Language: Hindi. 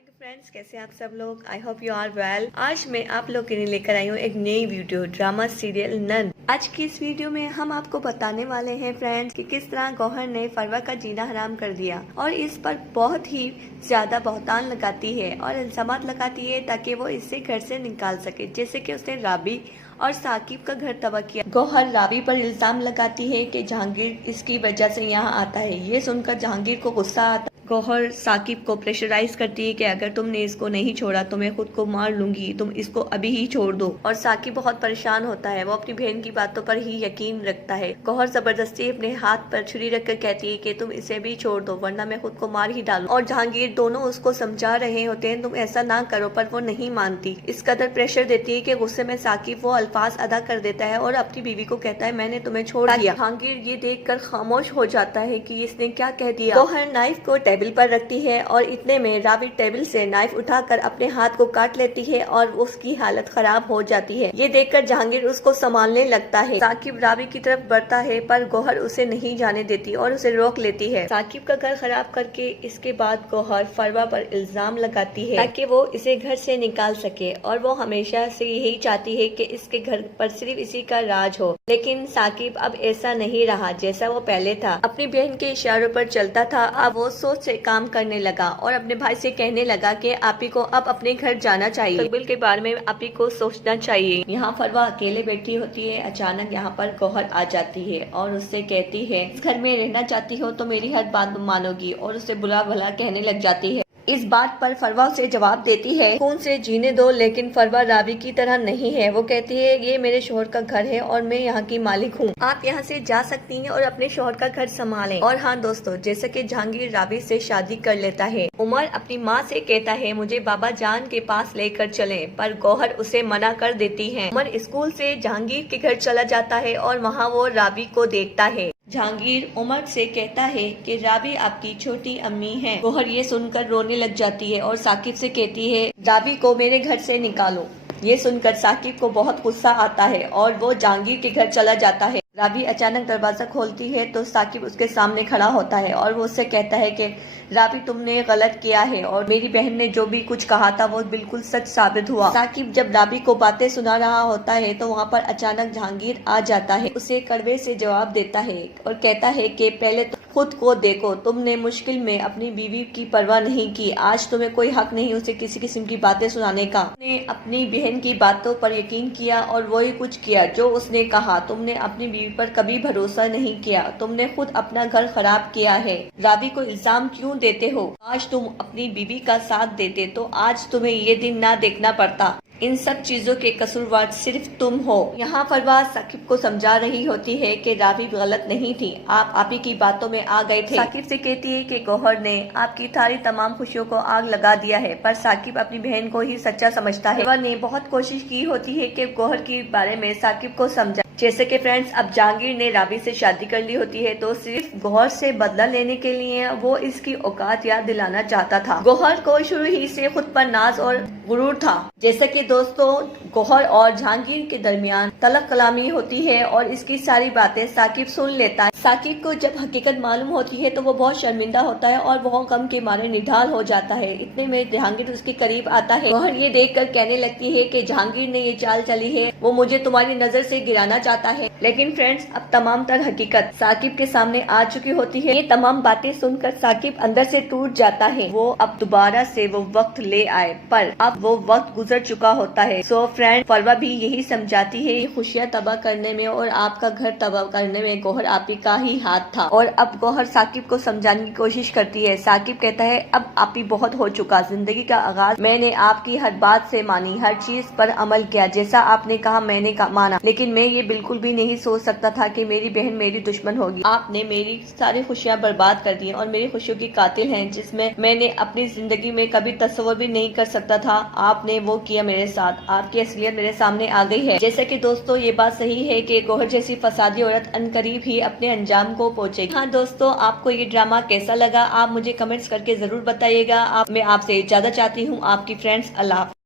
मॉर्निंग फ्रेंड्स, कैसे आप सब लोग। I hope you are well. आज मैं आप लोग के लिए लेकर आई हूँ एक नई वीडियो ड्रामा सीरियल नन। आज की इस वीडियो में हम आपको बताने वाले हैं फ्रेंड्स कि किस तरह गौहर ने फरवा का जीना हराम कर दिया और इस पर बहुत ही ज्यादा बहतान लगाती है और इल्जामात लगाती है ताकि वो इसे घर से निकाल सके। जैसे कि उसने राबी और साकिब का घर तबाह किया। गौहर राबी पर इल्जाम लगाती है कि जहांगीर इसकी वजह से यहाँ आता है। ये सुनकर जहांगीर को गुस्सा आता। गौहर साकिब को प्रेशराइज करती है कि अगर तुमने इसको नहीं छोड़ा तो मैं खुद को मार लूंगी, तुम इसको अभी ही छोड़ दो। और साकिब बहुत परेशान होता है, वो अपनी बहन की बातों पर ही यकीन रखता है। गौहर जबरदस्ती अपने हाथ पर छुरी रखकर कहती है कि तुम इसे भी छोड़ दो वरना मैं खुद को मार ही डालूं। और जहांगीर दोनों उसको समझा रहे होते हैं तुम ऐसा ना करो, पर वो नहीं मानती। इस कदर प्रेशर देती है कि गुस्से में साकिब वो अल्फाज अदा कर देता है और अपनी बीवी को कहता है मैंने तुम्हें छोड़ दिया। जहांगीर ये देखकर खामोश हो जाता है कि इसने क्या कह दिया। गौहर नाइफ को टेबल पर रखती है और इतने में राबी टेबल से नाइफ उठाकर अपने हाथ को काट लेती है और उसकी हालत खराब हो जाती है। ये देखकर जहांगीर उसको संभालने लगता है। साकिब राबी की तरफ बढ़ता है पर गौहर उसे नहीं जाने देती और उसे रोक लेती है। साकिब का घर खराब करके इसके बाद गौहर फरवा पर इल्जाम लगाती है ताकि वो इसे घर से निकाल सके और वो हमेशा से यही चाहती है कि इसके घर पर सिर्फ इसी का राज हो। लेकिन साकिब अब ऐसा नहीं रहा जैसा वो पहले था। अपनी बहन के इशारों पर चलता था। अब वो सोच से काम करने लगा और अपने भाई से कहने लगा कि आपी को अब अपने घर जाना चाहिए, मुस्तकबिल के बारे में आपी को सोचना चाहिए। यहाँ फरवा अकेले बैठी होती है। अचानक यहाँ पर गौहर आ जाती है और उससे कहती है इस घर में रहना चाहती हो तो मेरी हर बात मानोगी, और उससे बुरा भला कहने लग जाती है। इस बात पर फरवा उसे जवाब देती है खून से जीने दो। लेकिन फरवा राबी की तरह नहीं है। वो कहती है ये मेरे शोहर का घर है और मैं यहाँ की मालिक हूँ, आप यहाँ से जा सकती हैं और अपने शोहर का घर संभालें। और हाँ दोस्तों, जैसे कि जहांगीर राबी से शादी कर लेता है, उमर अपनी माँ से कहता है मुझे बाबा जान के पास लेकर चलें, पर गौहर उसे मना कर देती है। उमर स्कूल से जहांगीर के घर चला जाता है और वहाँ वो राबी को देखता है। जहांगीर उमर से कहता है कि राबी आपकी छोटी अम्मी है। गौहर ये सुनकर रोने लग जाती है और साकिब से कहती है राबी को मेरे घर से निकालो। ये सुनकर साकिब को बहुत गुस्सा आता है और वो जहांगीर के घर चला जाता है। राबी अचानक दरवाजा खोलती है तो साकिब उसके सामने खड़ा होता है और वो उससे कहता है कि राबी तुमने गलत किया है और मेरी बहन ने जो भी कुछ कहा था वो बिल्कुल सच साबित हुआ। साकिब जब राबी को बातें सुना रहा होता है तो वहाँ पर अचानक जहांगीर आ जाता है, उसे कड़वे से जवाब देता है और कहता है कि पहले तो खुद को देखो, तुमने मुश्किल में अपनी बीवी की परवाह नहीं की। आज तुम्हें कोई हक नहीं उसे किसी किस्म की बातें सुनाने का। तुमने अपनी बहन की बातों पर यकीन किया और वही कुछ किया जो उसने कहा। तुमने अपनी बीवी पर कभी भरोसा नहीं किया। तुमने खुद अपना घर खराब किया है। राबी को इल्जाम क्यों देते हो? आज तुम अपनी बीवी का साथ देते तो आज तुम्हें ये दिन ना देखना पड़ता। इन सब चीजों के कसूरवार सिर्फ तुम हो। यहाँ फरवा साकिब को समझा रही होती है कि राबी गलत नहीं थी, आप ही की बातों में आ गए थे। साकिब से कहती है कि गौहर ने आपकी सारी तमाम खुशियों को आग लगा दिया है, पर साकिब अपनी बहन को ही सच्चा समझता है। फरवा ने बहुत कोशिश की होती है कि गौहर के बारे में साकिब को समझा। जैसे कि फ्रेंड्स, अब जहांगीर ने राबी से शादी कर ली होती है तो सिर्फ गौहर से बदला लेने के लिए वो इसकी औकात याद दिलाना चाहता था। गौहर को शुरू ही से खुद पर नाज और गुरूर था। जैसे कि दोस्तों, गौहर और जहांगीर के दरमियान तलब कलामी होती है और इसकी सारी बातें साकिब सुन लेता है। साकिब को जब हकीकत मालूम होती है तो वो बहुत शर्मिंदा होता है और वो गम के मारे निढाल हो जाता है। इतने में जहांगीर उसके करीब आता है। गौहर ये देखकर कहने लगती है कि जहांगीर ने ये चाल चली है, वो मुझे तुम्हारी नजर से गिराना चाहता है। लेकिन फ्रेंड्स, अब तमाम तर हकीकत साकिब के सामने आ चुकी होती है। ये तमाम बातें सुनकर साकिब अंदर से टूट जाता है। वो अब दोबारा से वो वक्त ले आए, पर अब वो वक्त गुजर चुका होता है। सो फ्रेंड, फरवा भी यही समझाती है खुशियाँ तबाह करने में और आपका घर तबाह करने में गौहर आपी का ही हाथ था। और अब गौहर साकिब को समझाने की कोशिश करती है। साकिब कहता है अब आपी बहुत हो चुका, जिंदगी का आगाज मैंने आपकी हर बात से मानी, हर चीज पर अमल किया, जैसा आपने कहा मैंने माना। लेकिन मैं ये बिल्कुल भी नहीं सोच सकता था कि मेरी बहन मेरी दुश्मन होगी। आपने मेरी सारी खुशियाँ बर्बाद कर दी और मेरी खुशियों की कातिल हैं, जिसमें मैंने अपनी जिंदगी में कभी तस्वर भी नहीं कर सकता था। आपने वो किया मेरे साथ। आपकी असलियत मेरे सामने आ गई है। जैसे कि दोस्तों, ये बात सही है कि गौहर जैसी फसादी औरत अनकरीब ही अपने अंजाम को पहुंचेगी। हाँ दोस्तों, आपको ये ड्रामा कैसा लगा आप मुझे कमेंट्स करके जरूर बताइएगा। मैं आपसे इजाजत चाहती हूँ। आपकी फ्रेंड्स। अल्लाह।